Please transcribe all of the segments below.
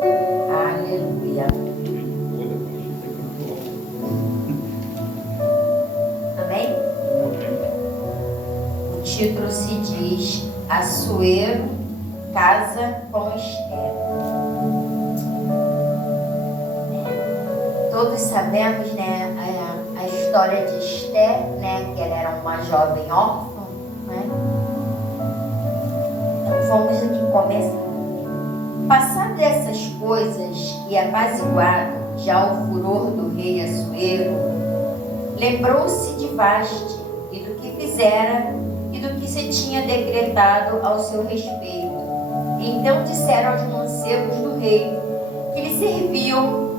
Aleluia. Amém? O título se diz Assuero casa com Esther. Todos sabemos, né, a história de Esther, né, que ela era uma jovem órfã, né? Então vamos aqui começar. Passado essas coisas e apaziguado já o furor do rei Assuero, lembrou-se de Vaste e do que fizera e do que se tinha decretado ao seu respeito. Então disseram aos mancebos do rei que lhe serviam: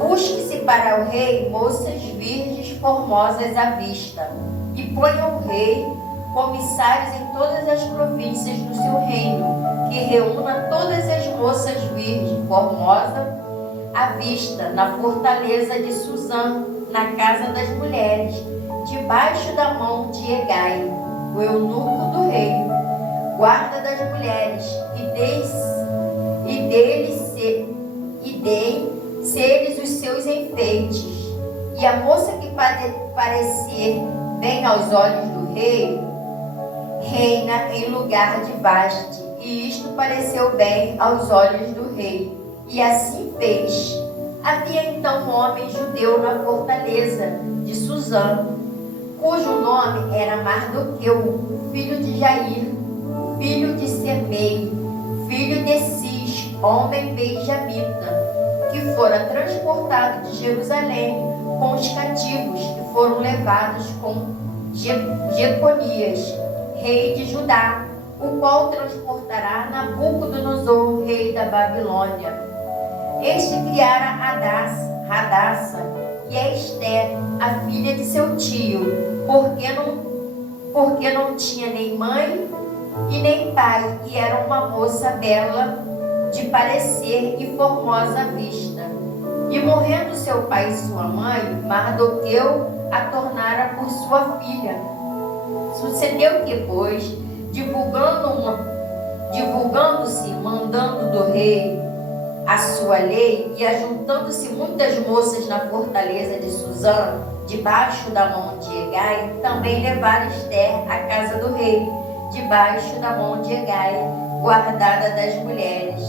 busque-se para o rei moças virgens formosas à vista, e ponha o rei comissários em todas as províncias do seu reino, que reúna todas as moças virgens formosas à vista na fortaleza de Suzã, na casa das mulheres, debaixo da mão de Hegai, o eunuco do rei, guarda das mulheres, e deem seres os seus enfeites. E a moça que parecer bem aos olhos do rei, reina em lugar de Vaste. E isto pareceu bem aos olhos do rei, e assim fez. Havia então um homem judeu na fortaleza de Suzã, cujo nome era Mardoqueu, filho de Jair, filho de Semei, filho de Cis, homem benjamita, que fora transportado de Jerusalém com os cativos que foram levados com Jeconias, rei de Judá, o qual transportará Nabucodonosor, rei da Babilônia. Este criara Hadassa, que é Esther, a filha de seu tio, porque não tinha nem mãe e nem pai, e era uma moça bela de parecer e formosa à vista. E morrendo seu pai e sua mãe, Mardoqueu a tornara por sua filha. Sucedeu que, pois, divulgando-se, mandando do rei a sua lei, e ajuntando-se muitas moças na fortaleza de Suzã, debaixo da mão de Hegai, também levaram Esther à casa do rei, debaixo da mão de Hegai, guardada das mulheres.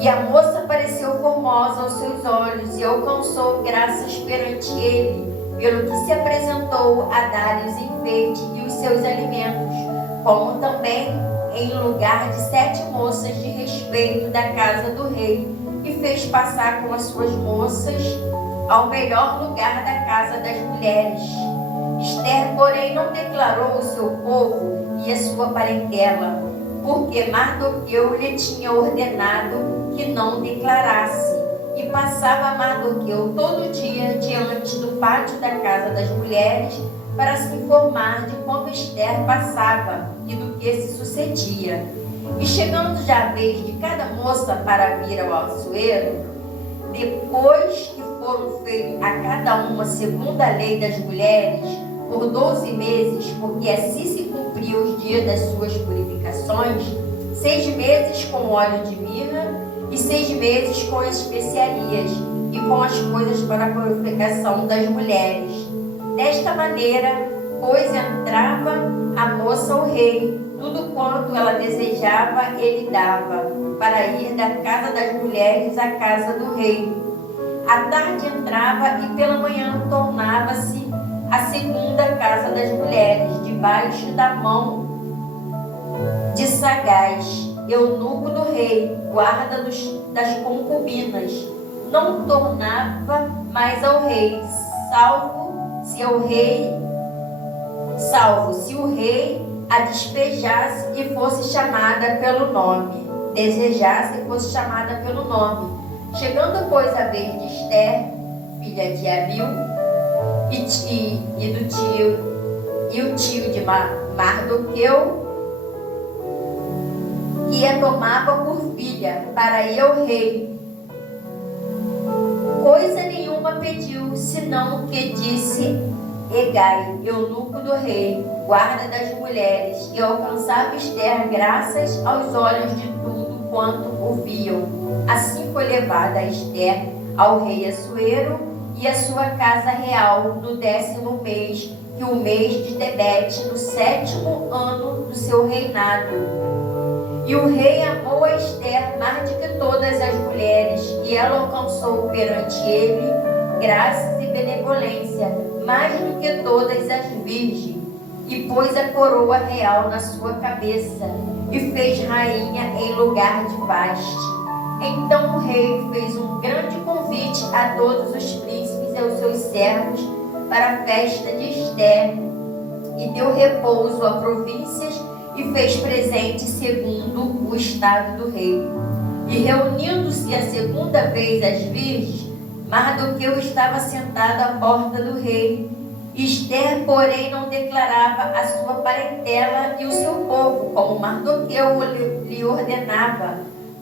E a moça pareceu formosa aos seus olhos, e alcançou graças perante ele, pelo que se apresentou a dar-lhe os enfeites e os seus alimentos, como também em lugar de 7 moças de respeito da casa do rei, e fez passar com as suas moças ao melhor lugar da casa das mulheres. Esther, porém, não declarou o seu povo e a sua parentela, porque Mardoqueu lhe tinha ordenado que não declarasse. E passava Mardoqueu todo dia diante do pátio da casa das mulheres para se informar de como Esther passava e do que se sucedia. E chegando já a vez de cada moça para vir ao Assuero, depois que foram feitos a cada uma segundo a lei das mulheres, por 12 meses, porque assim se cumpriam os dias das suas purificações, 6 meses com óleo de mirra e 6 meses com as especiarias e com as coisas para a purificação das mulheres. Desta maneira, pois entrava a moça ao rei, tudo quanto ela desejava ele dava, para ir da casa das mulheres à casa do rei. À tarde entrava e pela manhã tornava-se a segunda casa das mulheres, debaixo da mão de Sagaz, eunuco do rei, guarda das concubinas. Não tornava mais ao rei, salvo se o rei a despejasse e fosse chamada pelo nome, desejasse e fosse chamada pelo nome. Chegando, pois, a vez de Esther, filha de Abiu, e o tio de Mardoqueu, que a tomava por filha, para ir ao rei, coisa nenhuma pediu, senão que disse Hegai, eunuco do rei: guarda das mulheres, e alcançava Esther graças aos olhos de tudo quanto o viam. Assim foi levada Esther ao rei Assuero e a sua casa real no 10º mês, que o mês de Tebete, no 7º ano do seu reinado. E o rei amou a Esther mais do que todas as mulheres, e ela alcançou perante ele graças e benevolência, mais do que todas as virgens, e pôs a coroa real na sua cabeça, e fez rainha em lugar de Vaste. Então o rei fez um grande convite a todos os príncipes e aos seus servos para a festa de Esther, e deu repouso a províncias, e fez presente segundo o estado do rei. E reunindo-se a segunda vez as virgens, Mardoqueu estava sentado à porta do rei. Esther, porém, não declarava a sua parentela e o seu povo, como Mardoqueu lhe ordenava,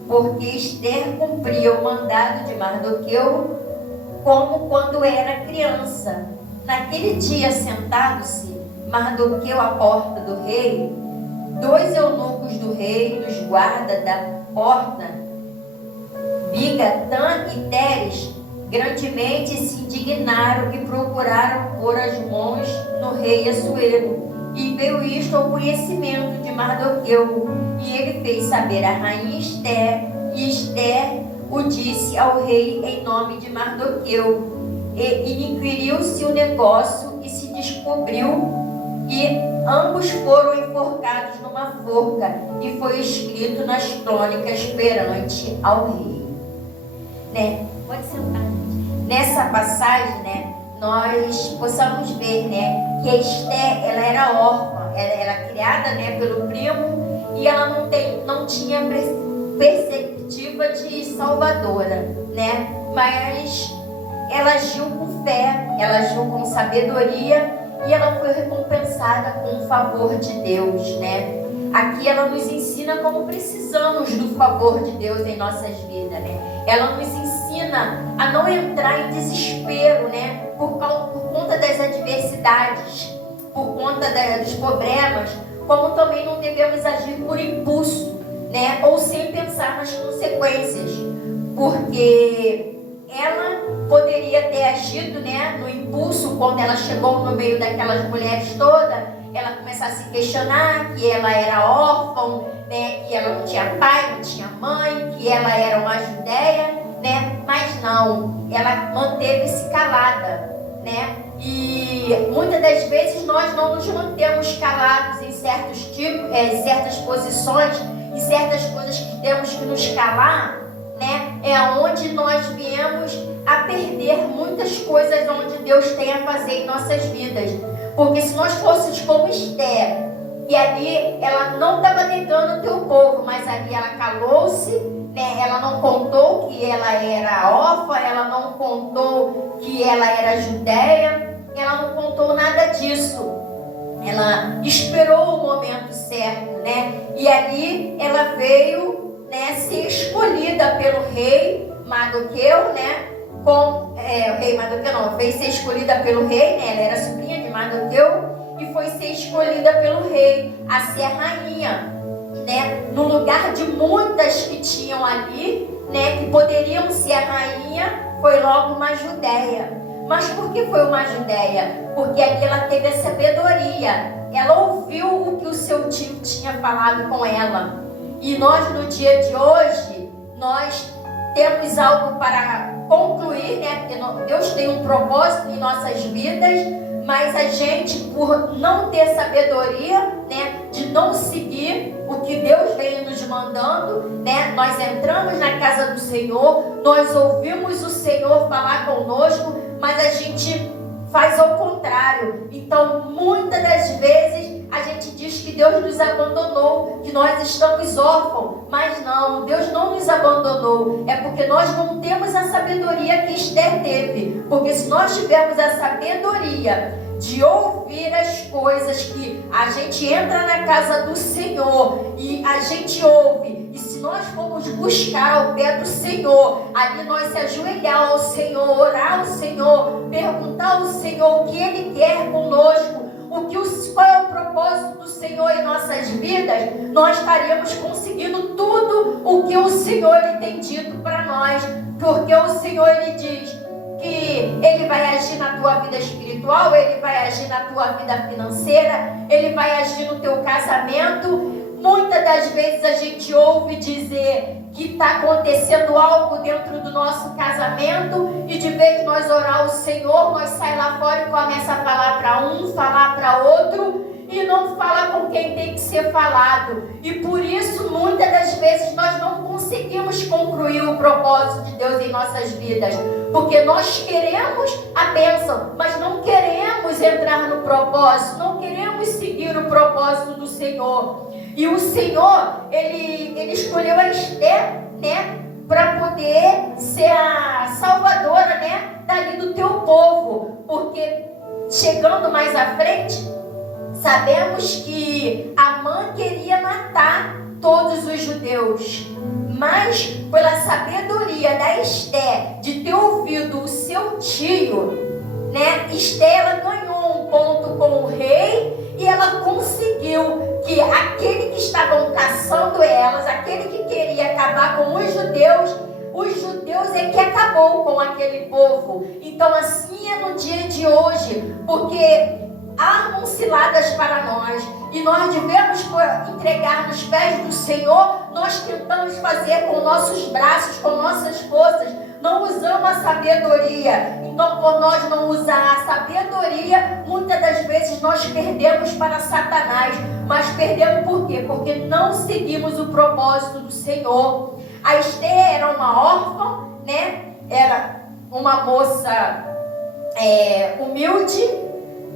porque Esther cumpria o mandado de Mardoqueu como quando era criança. Naquele dia, sentado-se Mardoqueu à porta do rei, 2 eunucos do rei, dos guardas da porta, Bigatã e Teres, grandemente se indignaram e procuraram pôr as mãos no rei Assuero. E veio isto ao conhecimento de Mardoqueu, e ele fez saber a rainha Esther, e Esther o disse ao rei em nome de Mardoqueu. E inquiriu-se o negócio e se descobriu, e ambos foram enforcados numa forca, e foi escrito nas crônicas perante ao rei. Né? Pode sentar. Nessa passagem, né, nós possamos ver, né, que a Esther, ela era órfã, ela era criada, né, pelo primo, e ela não tinha perspectiva de salvadora, né, mas ela agiu com fé, ela agiu com sabedoria, e ela foi recompensada com o favor de Deus, né? Aqui ela nos ensina como precisamos do favor de Deus em nossas vidas, né? Ela nos ensina a não entrar em desespero, né? Por conta das adversidades, por conta dos problemas, como também não devemos agir por impulso, né? Ou sem pensar nas consequências, porque ela poderia ter agido, né, no impulso, quando ela chegou no meio daquelas mulheres todas, ela começar a se questionar que ela era órfã, né, que ela não tinha pai, não tinha mãe, que ela era uma judeia, né, mas não, ela manteve-se calada, né, e muitas das vezes nós não nos mantemos calados em certas posições, em certas coisas que temos que nos calar, né? É onde nós viemos a perder muitas coisas onde Deus tem a fazer em nossas vidas. Porque se nós fôssemos como Esther, e ali ela não estava negando o teu povo, mas ali ela calou-se, né? Ela não contou que ela era órfã, ela não contou que ela era judeia, ela não contou nada disso. Ela esperou o momento certo, né? E ali ela veio, né, ser escolhida pelo rei Mardoqueu, né? O rei Mardoqueu não, veio ser escolhida pelo rei, né? Ela era sobrinha de Mardoqueu e foi ser escolhida pelo rei a ser a rainha, né? No lugar de muitas que tinham ali, né, que poderiam ser a rainha, foi logo uma judeia. Mas por que foi uma judeia? Porque ali ela teve a sabedoria. Ela ouviu o que o seu tio tinha falado com ela. E nós, no dia de hoje, nós temos algo para concluir, né? Porque Deus tem um propósito em nossas vidas, mas a gente, por não ter sabedoria, né, de não seguir o que Deus vem nos mandando, né? Nós entramos na casa do Senhor, nós ouvimos o Senhor falar conosco, mas a gente faz ao contrário. Então, muitas das vezes, a gente diz que Deus nos abandonou, que nós estamos órfãos, mas não, Deus não nos abandonou. É porque nós não temos a sabedoria que Esther teve. Porque se nós tivermos a sabedoria de ouvir as coisas, que a gente entra na casa do Senhor e a gente ouve, e se nós formos buscar ao pé do Senhor, ali nós se ajoelhar ao Senhor, orar ao Senhor, perguntar ao Senhor o que Ele quer conosco, qual é o propósito do Senhor em nossas vidas, nós estaríamos conseguindo tudo o que o Senhor Ele tem dito para nós. Porque o Senhor Ele diz que Ele vai agir na tua vida espiritual, Ele vai agir na tua vida financeira, Ele vai agir no teu casamento. Muitas das vezes a gente ouve dizer que está acontecendo algo dentro do nosso casamento e de vez de nós orar ao Senhor, nós saímos lá fora e começa a falar para um, falar para outro e não fala com quem tem que ser falado. E por isso, muitas das vezes, nós não conseguimos concluir o propósito de Deus em nossas vidas. Porque nós queremos a bênção, mas não queremos entrar no propósito, não queremos seguir o propósito do Senhor. E o Senhor, Ele escolheu a Esther, né, para poder ser a salvadora, né, dali do teu povo. Porque chegando mais à frente, sabemos que Amã queria matar todos os judeus. Mas pela sabedoria da Esther, de ter ouvido o seu tio, né, Esther ela ganhou um ponto com o rei e ela conseguiu que aquele que estavam caçando elas, aquele que queria acabar com os judeus é que acabou com aquele povo. Então assim é no dia de hoje, porque armam ciladas para nós e nós devemos entregar nos pés do Senhor. Nós tentamos fazer com nossos braços, com nossas forças, não usamos a sabedoria. Então, por nós não usar a sabedoria, muitas das vezes nós perdemos para Satanás. Mas perdemos por quê? Porque não seguimos o propósito do Senhor. A Esther era uma órfã, né? Era uma moça humilde,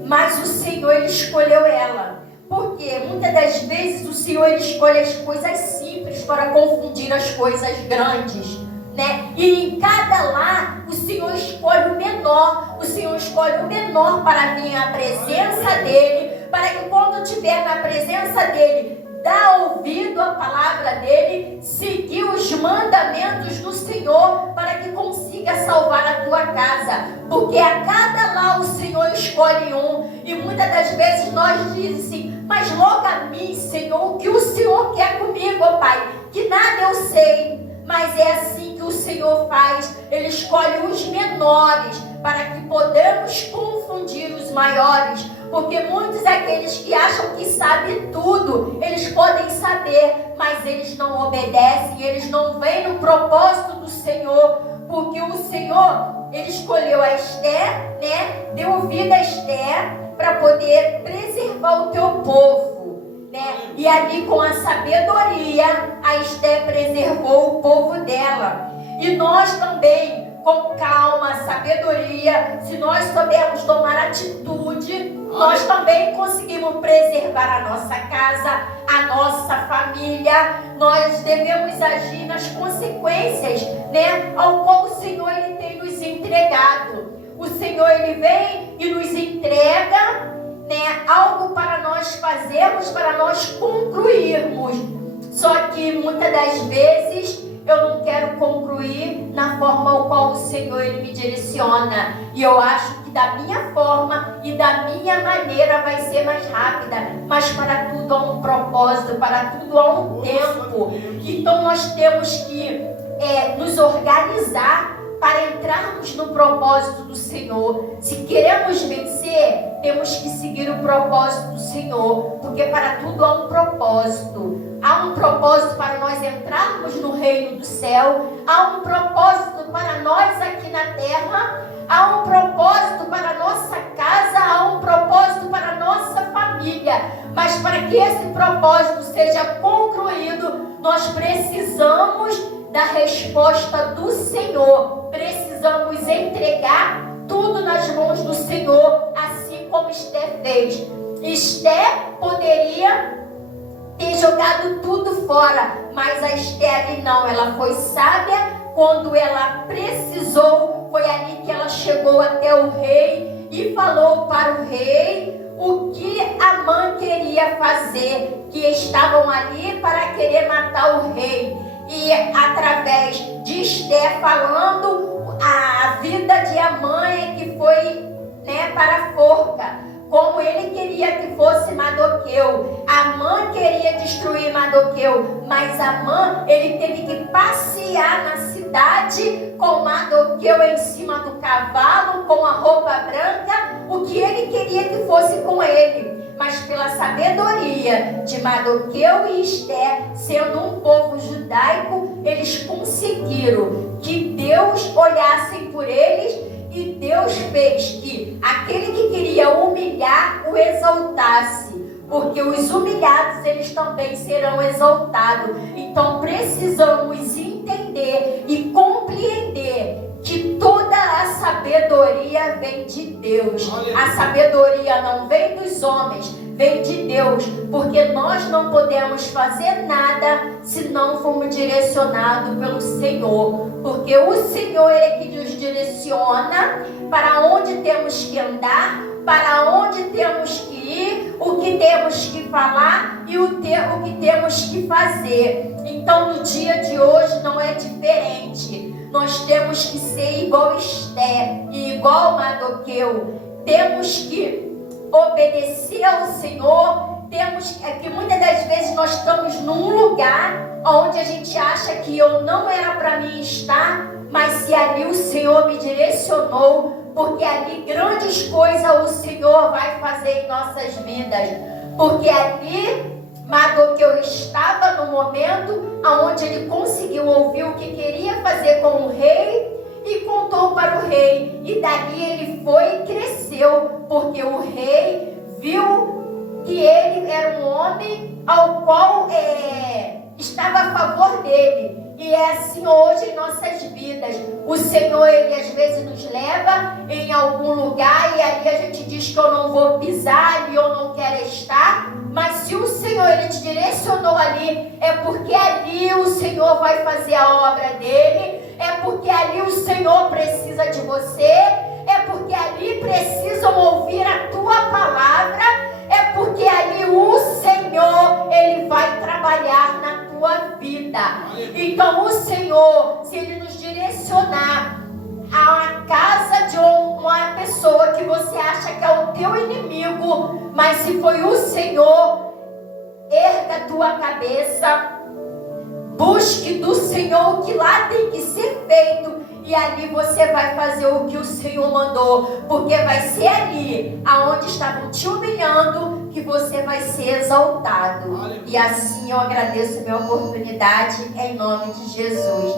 mas o Senhor Ele escolheu ela. Porque muitas das vezes o Senhor Ele escolhe as coisas simples para confundir as coisas grandes, né? E em cada lar o Senhor escolhe o menor. O Senhor escolhe o menor para vir à presença dEle, para que quando estiver na presença dEle, dá ouvido à palavra dEle, seguir os mandamentos do Senhor, para que consiga salvar a tua casa. Porque a cada lar o Senhor escolhe um. E muitas das vezes nós dizemos assim: mas logo a mim, Senhor, o que o Senhor quer comigo, ó Pai? Que nada eu sei. Mas é assim que o Senhor faz. Ele escolhe os menores para que podamos confundir os maiores. Porque muitos aqueles que acham que sabem tudo, eles podem saber, mas eles não obedecem, eles não vêm no propósito do Senhor. Porque o Senhor, Ele escolheu a Esther, né? Deu vida a Esther para poder preservar o teu povo, né? E ali com a sabedoria, a Esther preservou o povo dela. E nós também, com calma, sabedoria, se nós soubermos tomar atitude, nós também conseguimos preservar a nossa casa, a nossa família. Nós devemos agir nas consequências, né, ao qual o Senhor Ele tem nos entregado. O Senhor Ele vem e nos entrega, né, algo para nós fazermos, para nós concluirmos. Só que muitas das vezes eu não quero concluir na forma ao qual o Senhor Ele me direciona. E eu acho que da minha forma e da minha maneira vai ser mais rápida. Mas para tudo há um propósito, para tudo há um tempo. Então nós temos que nos organizar para entrarmos no propósito do Senhor. Se queremos vencer, temos que seguir o propósito do Senhor. Porque para tudo há um propósito. Há um propósito para nós entrarmos no reino do céu. Há um propósito para nós aqui na terra. Há um propósito para a nossa casa. Há um propósito para a nossa família. Mas para que esse propósito seja concluído, nós precisamos da resposta do Senhor. Precisamos entregar tudo nas mãos do Senhor, assim como Esther fez. Esther poderia ter jogado tudo fora, mas a Esther não, ela foi sábia. Quando ela precisou, foi ali que ela chegou até o rei e falou para o rei o que Amã queria fazer, que estavam ali para querer matar o rei. E através de Esther falando, a vida de Amã que foi, né, para a forca. como ele queria que fosse Mardoqueu. Amã queria destruir Mardoqueu, mas Amã, ele teve que passear na cidade com Mardoqueu em cima do cavalo, com a roupa branca, o que ele queria que fosse com ele. Mas pela sabedoria de Mardoqueu e Esther, sendo um povo judaico, eles conseguiram que Deus olhasse por eles, e Deus fez que aquele que queria humilhar o exaltasse, porque os humilhados eles também serão exaltados. Então precisamos entender e compreender que toda a sabedoria vem de Deus. A sabedoria não vem dos homens, vem de Deus, porque nós não podemos fazer nada se não formos direcionados pelo Senhor, porque o Senhor é que nos direciona para onde temos que andar, para onde temos que ir, o que temos que falar e o que temos que fazer. Então no dia de hoje não é diferente. Nós temos que ser igual Esther e igual Mardoqueu. Temos que obedecer ao Senhor. Temos que muitas das vezes nós estamos num lugar onde a gente acha que eu não era para mim estar, mas se ali o Senhor me direcionou, porque ali grandes coisas o Senhor vai fazer em nossas vidas, porque ali Mardoqueu estava no momento onde ele conseguiu ouvir o que queria fazer com o rei e contou para o rei, e dali ele foi e cresceu, porque o rei viu que ele era um homem ao qual estava a favor dele. E é assim hoje em nossas vidas. O Senhor, ele às vezes nos leva em algum lugar e ali a gente diz que eu não vou pisar, ali eu não quero estar. Mas se o Senhor, ele te direcionou ali, é porque ali o Senhor vai fazer a obra dele. É porque ali o Senhor precisa de você. É porque ali precisam ouvir a tua palavra. É porque ali o Senhor, ele vai trabalhar na tua vida. Então o Senhor, se ele nos direcionar a uma casa de uma pessoa que você acha que é o teu inimigo, mas se foi o Senhor, erga a tua cabeça, busque do Senhor o que lá tem que ser feito, e ali você vai fazer o que o Senhor mandou, porque vai ser ali aonde estavam te humilhando que você vai ser exaltado. E assim eu agradeço a minha oportunidade em nome de Jesus.